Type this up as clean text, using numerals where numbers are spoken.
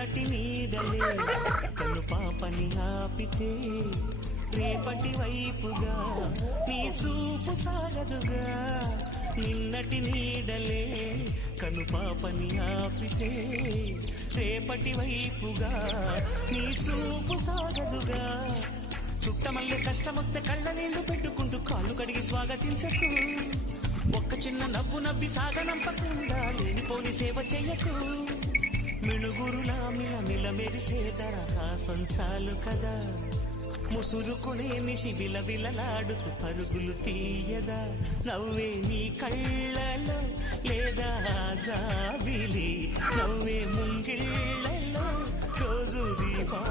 నిన్నటి నీడలే కను పాపని ఆపితే రేపటి వైపుగా నీ చూపు సాగదుగా. నిన్నటి నీడలే కను పాపని ఆపితే రేపటి వైపుగా నీ చూపు సాగదుగా. చుట్టమల్లె కష్టమొస్తే కళ్ళ నీళ్లు పెట్టుకుంటూ కాళ్ళు కడిగి స్వాగతించకు. ఒక్క చిన్న నవ్వు నవ్వి సాగనంపకుండా లేనిపోని సేవ చెయ్యకు. మిణుగురులా మిలమిల మెరిసే దరహాసం చాలు కదా. ముసురుకునే నిసి విలవిలలాడుతూ పరుగులు తీయదా. నవ్వే నీ కళ్ళలో లేదా జాబిలి, నవ్వే ముంగిళ్ళలో రోజు దీపా